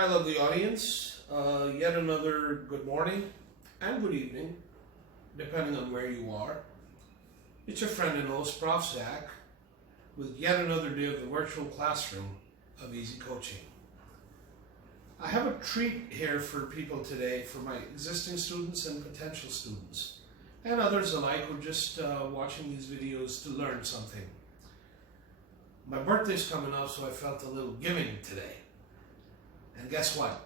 Hi, lovely audience. Yet another good morning and good evening, depending on where you are. It's your friend and host, Prof.ZAK, with yet another day of the virtual classroom of Easy Coaching. I have a treat here for people today, for my existing students and potential students, and others alike who are just watching these videos to learn something. My birthday's coming up, so I felt a little giving today. And guess what?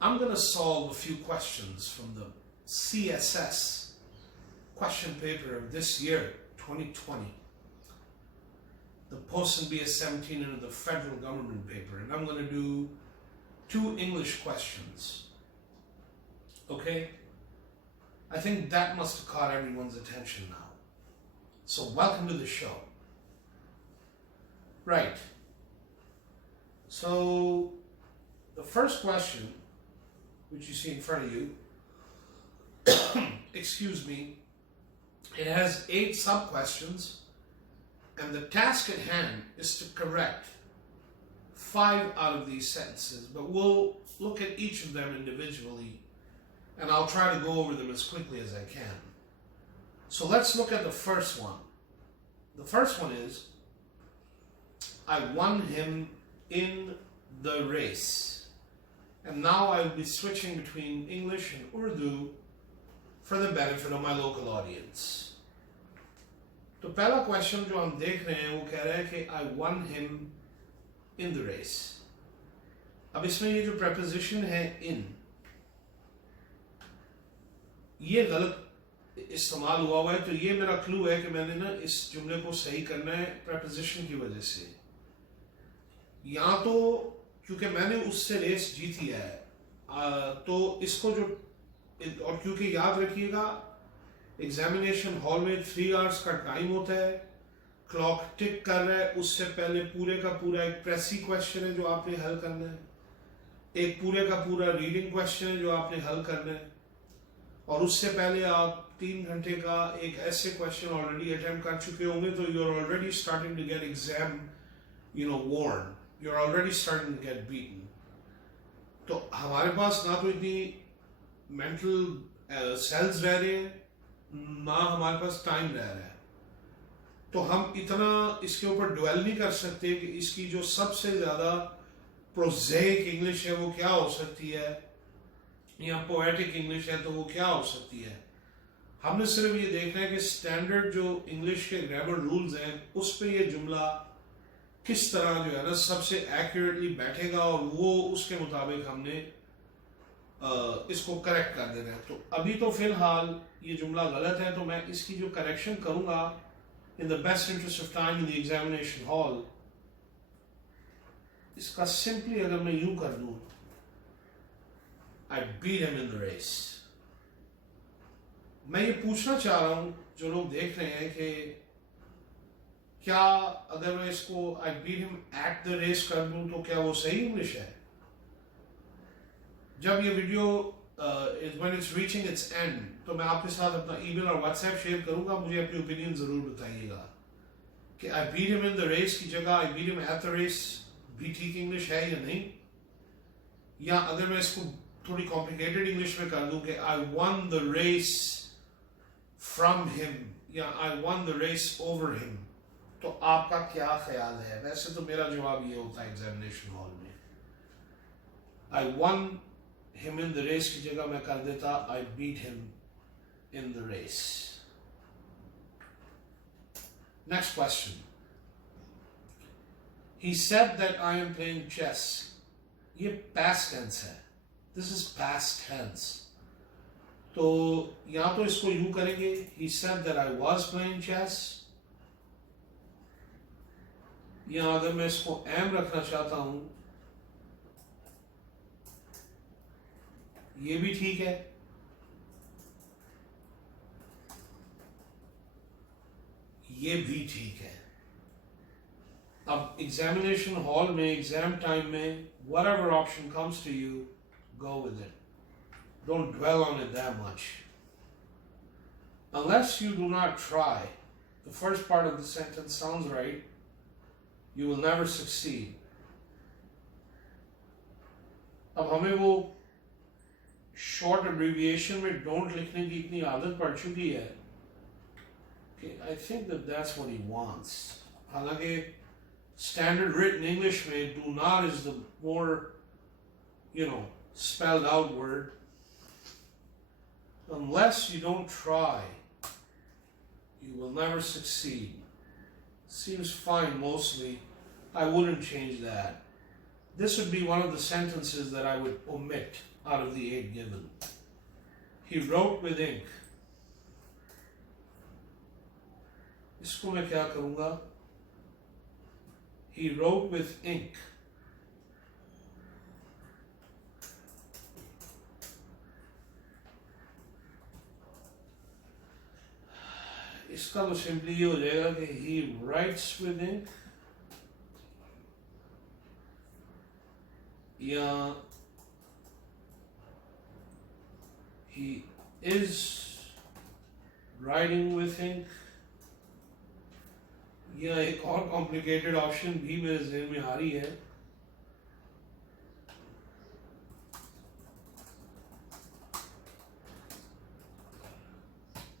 I'm going to solve a few questions from the CSS question paper of this year, 2020. The Post and BS17 and the federal government paper. And I'm going to do 2 English questions. Okay? I think that must have caught everyone's attention now. So welcome to the show. Right. So, the first question, which you see in front of you, excuse me, it has 8 sub-questions, and the task at hand is to correct 5 out of these sentences, but we'll look at each of them individually, and I'll try to go over them as quickly as I can. So let's look at the first one. The first one is, I won him in the race. And now I'll be switching between English and Urdu for the benefit of my local audience. तो पहला question जो हम देख रहे हैं वो कह रहा है कि I won him in the race. अब इसमें ये जो preposition है in, ये गलत इस्तेमाल हुआ हुआ है, तो ये मेरा क्लू है कि मैंने ना इस जुमले को सही करना है preposition की वजह से. यहाँ तो क्योंकि मैंने उससे रेस जीती है, तो इसको जो, और क्योंकि याद रखिएगा एग्जामिनेशन हॉल में 3 आवर्स का टाइम होता है, क्लॉक टिक कर रहा है, उससे पहले पूरे का पूरा एक प्रेसी क्वेश्चन है जो आपने हल करना है, एक पूरे का पूरा रीडिंग क्वेश्चन है जो आपने हल करना है, और उससे पहले आप 3 घंटे का एक ऐसे क्वेश्चन ऑलरेडी अटेम्प्ट कर चुके होंगे, तो you are already starting to get exam worn. You're already starting to get beaten. तो हमारे पास ना तो इतनी मेंटल सेल्स रह रहे हैं, ना हमारे पास टाइम रह रहा है, तो हम इतना इसके ऊपर ड्वेल नहीं कर सकते कि इसकी जो सबसे ज़्यादा प्रोज़ैक इंग्लिश है वो क्या हो सकती है, या पोएटिक इंग्लिश है तो वो क्या हो सकती है. हमने सिर्फ ये देखना है कि स्टैंडर्ड जो इंग्लिश के ग्रामर रूल्स हैं उस पर ये जुमला किस तरह जो है ना सबसे एक्यूरेटली बैठेगा, और वो उसके मुताबिक हमने इसको करेक्ट कर देना है. तो अभी तो फिलहाल ये जुमला गलत है, तो मैं इसकी जो करेक्शन करूंगा in the best interest of time in the examination hall, इसका सिंपली अगर मैं यूं कर दूं, I beat him in the race. मैं ये पूछना चाह रहा हूं जो लोग देख रहे हैं कि क्या अगर मैं इसको I beat him at the race कर दूं तो क्या वो सही इंग्लिश है? जब ये video when it's reaching its end, तो मैं आपके साथ अपना ईमेल और व्हाट्सएप शेयर करूंगा, मुझे अपनी ओपिनियन जरूर बताइएगा कि I beat him in the race की जगह I beat him at the race भी ठीक इंग्लिश है या नहीं, या अगर मैं इसको थोड़ी कॉम्प्लिकेटेड इंग्लिश में कर दूं कि I won the race from him या I won the race over him, तो आपका क्या ख्याल है? वैसे तो मेरा जवाब ये होता है एग्जामिनेशन हॉल में, I won him in the race की जगह मैं कर देता I beat him in the race. Next question, he said that I am playing chess. ये पास्ट टेंस है, दिस इज पास्ट टेंस, तो या तो इसको यूं करेंगे, he said that I was playing chess, या अगर मैं इसको एम रखना चाहता हूं ये भी ठीक है. ये भी ठीक है. अब एग्जामिनेशन हॉल में एग्जाम टाइम में whatever option comes to you, go with it. Don't dwell on it that much. Unless you do not try, the first part of the sentence sounds right, you will never succeed. अब हमें वो short abbreviation में don't लिखने की इतनी आदत पड़ चुकी है कि I think that's what he wants. हालांकि स्टैंडर्ड रिटन इंग्लिश में do not is the more spelled out word. Unless you don't try, you will never succeed. Seems fine mostly. I wouldn't change that. This would be one of the sentences that I would omit out of the 8 given. He wrote with ink. इसको मैं क्या करूँगा? He wrote with ink. इसका तो simply ये हो जाएगा कि he writes with ink या he is writing with ink या एक और कॉम्प्लिकेटेड ऑप्शन भी मेरे ज़हन में आ रही है.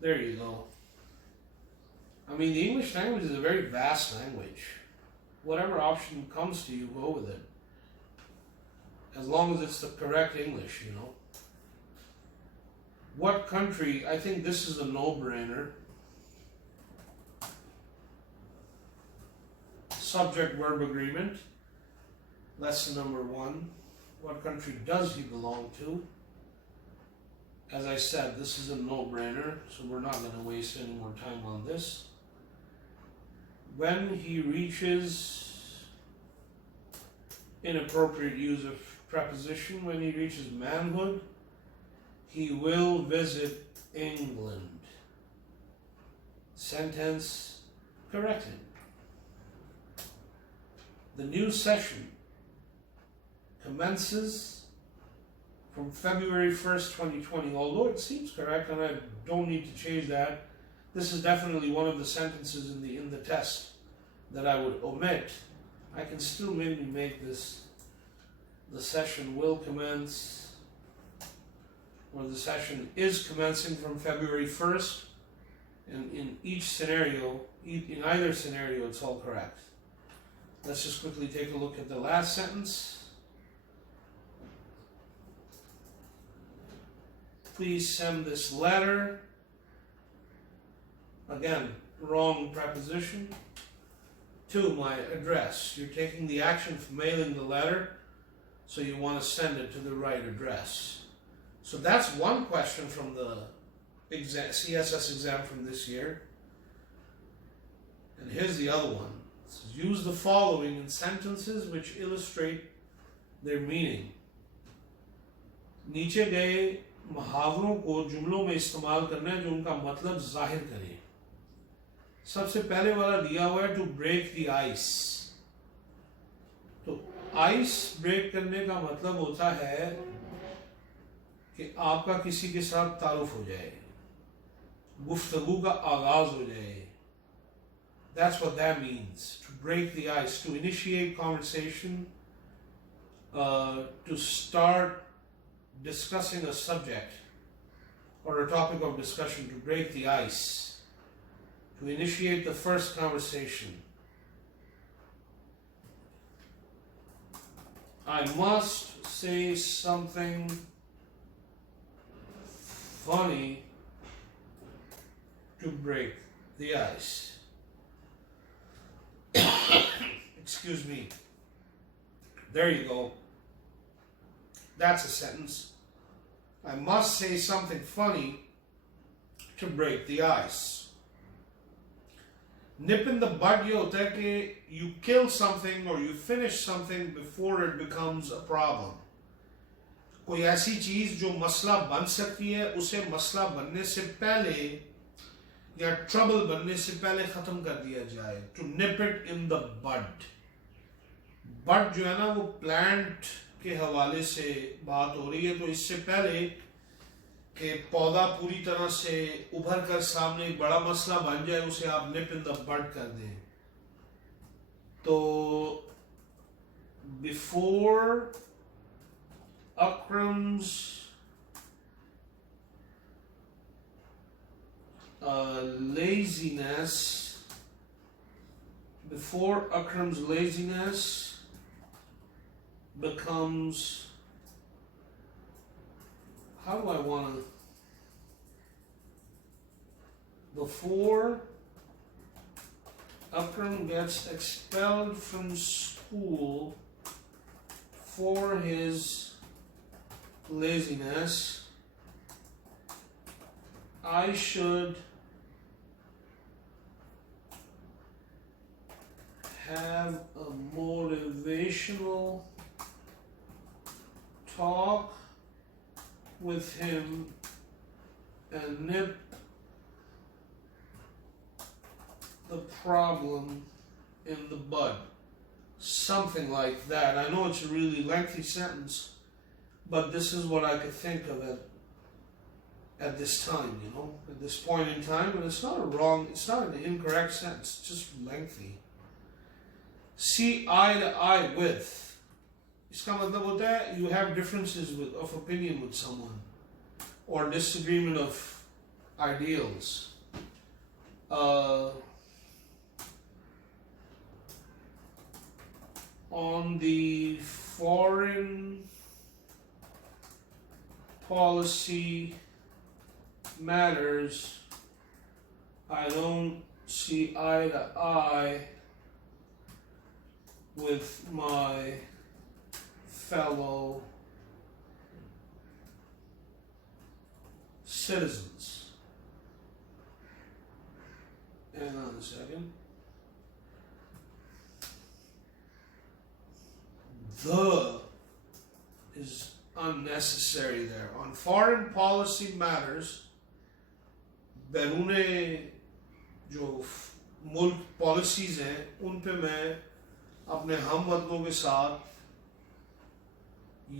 There you go. I mean, the English language is a very vast language. Whatever option comes to you, go with it. As long as it's the correct English, What country, I think this is a no-brainer. Subject-verb agreement. Lesson number 1. What country does he belong to? As I said, this is a no-brainer, so we're not going to waste any more time on this. When he reaches inappropriate use of preposition, when he reaches manhood, he will visit England. Sentence corrected. The new session commences from February 1st, 2020. Although it seems correct and I don't need to change that, this is definitely one of the sentences in the test that I would omit. I can still maybe make this, the session will commence, or the session is commencing from February 1st, and in each scenario, in either scenario, it's all correct. Let's just quickly take a look at the last sentence. Please send this letter. Again, wrong preposition. To my address. You're taking the action of mailing the letter, so you want to send it to the right address. So that's one question from the CSS exam from this year. And here's the other one. It says, use the following in sentences which illustrate their meaning. नीचे गए मुहावरों को जुमलों में इस्तेमाल करना है जो उनका मतलब जाहिर करें. सबसे पहले वाला दिया हुआ है टू ब्रेक द आइस. तो आइस ब्रेक करने का मतलब होता है कि आपका किसी के साथ तारुफ हो जाए, गुफ्तगू का आगाज हो जाए. That's what that means. To break the ice, to initiate conversation, to start discussing a subject or a topic of discussion, to break the ice. To initiate the first conversation. I must say something funny to break the ice. Excuse me. There you go. That's a sentence. I must say something funny to break the ice. Nip in the bud ये होता है कि you kill something or you finish something before it becomes a problem. कोई ऐसी चीज जो मसला बन सकती है उसे मसला बनने से पहले या ट्रबल बनने से पहले खत्म कर दिया जाए. To nip it in the bud. बड जो है ना वो प्लांट के हवाले से बात हो रही है, तो इससे पहले कि पौधा पूरी तरह से उभर कर सामने एक बड़ा मसला बन जाए उसे आप निप इन द बड कर दें. तो before Akram's laziness, before Akram's laziness becomes, how do I want to, before Akram gets expelled from school for his laziness, I should have a motivational talk with him and nip the problem in the bud. Something like that. I know it's a really lengthy sentence, but this is what I could think of it at this time, you know, at this point in time. And it's not it's not an incorrect sentence, it's just lengthy. See eye to eye with. इसका मतलब होता है you have differences of opinion with someone or disagreement of ideals. On the foreign policy matters, I don't see eye to eye with my fellow citizens. Hang on a second. The is unnecessary there. On foreign policy matters, बैरूने जो मुल्क policies हैं उन पे मैं अपने हम वतनों के साथ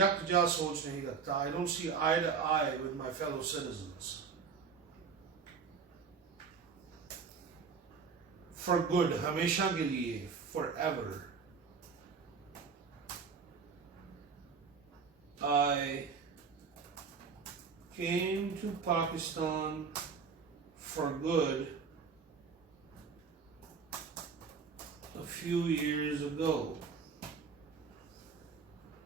यकजा सोच नहीं रखता. I don't see eye to eye with my fellow citizens. For good, हमेशा के लिए, forever. I came to Pakistan for good a few years ago.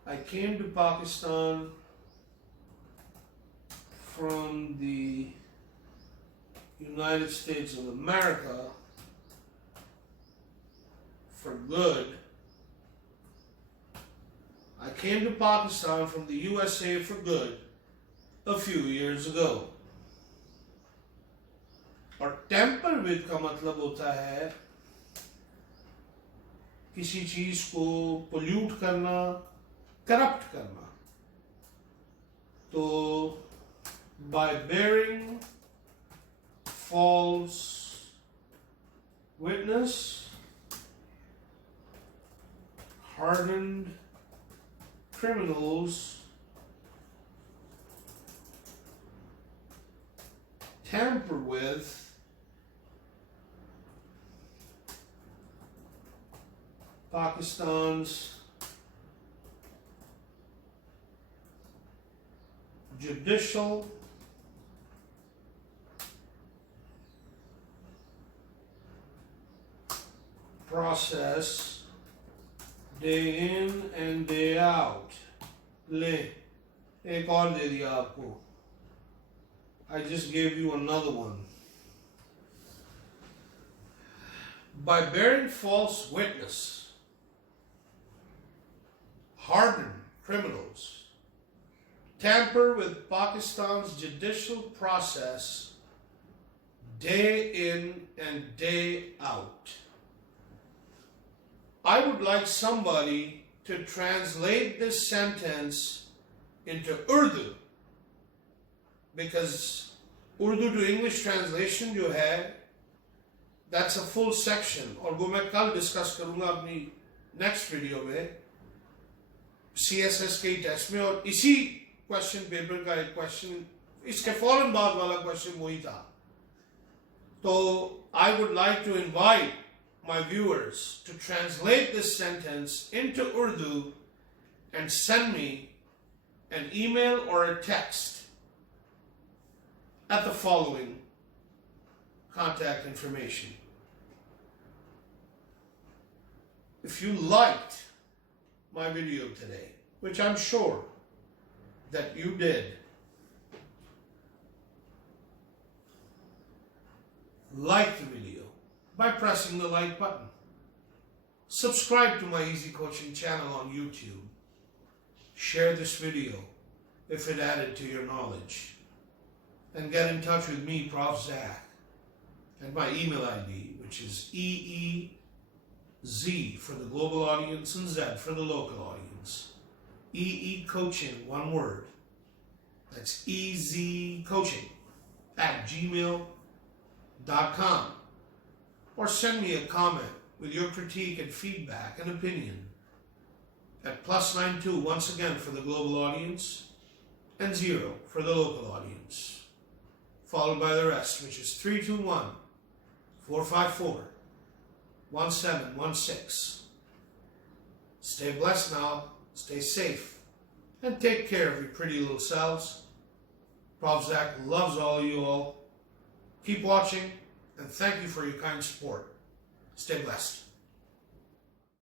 I came to Pakistan from the United States of America for good. I came to Pakistan from the USA for good a few years ago. और temper with का मतलब होता है किसी चीज को pollute करना, corrupt करना. तो by bearing false witness, hardened criminals tamper with Pakistan's judicial process day in and day out. ले एक और दे दिया आपको. I just gave you another one. By bearing false witness, harden criminals, tamper with Pakistan's judicial process day in and day out. I would like somebody to translate this sentence into Urdu, because Urdu to English translation जो है, that's a full section, और वो मैं कल discuss करूँगा अपनी next video में CSS के टेस्ट में. और इसी question paper का एक question, इसके फौरन बाद वाला question वही था. तो I would like to invite my viewers to translate this sentence into Urdu and send me an email or a text at the following contact information. If you liked my video today, which I'm sure that you did, like the video by pressing the like button. Subscribe to my Easy Coaching channel on YouTube. Share this video if it added to your knowledge. And get in touch with me, Prof.ZAK, and my email ID, which is EEZ for the global audience and Z for the local audience. Coaching, one word. That's ezcoaching@gmail.com. Or send me a comment with your critique and feedback and opinion at +92 once again for the global audience and 0 for the local audience, followed by the rest, which is 321-454-1716. Stay blessed now, stay safe, and take care of your pretty little selves. Prof.ZAK loves all of you all. Keep watching, and thank you for your kind support. Stay blessed.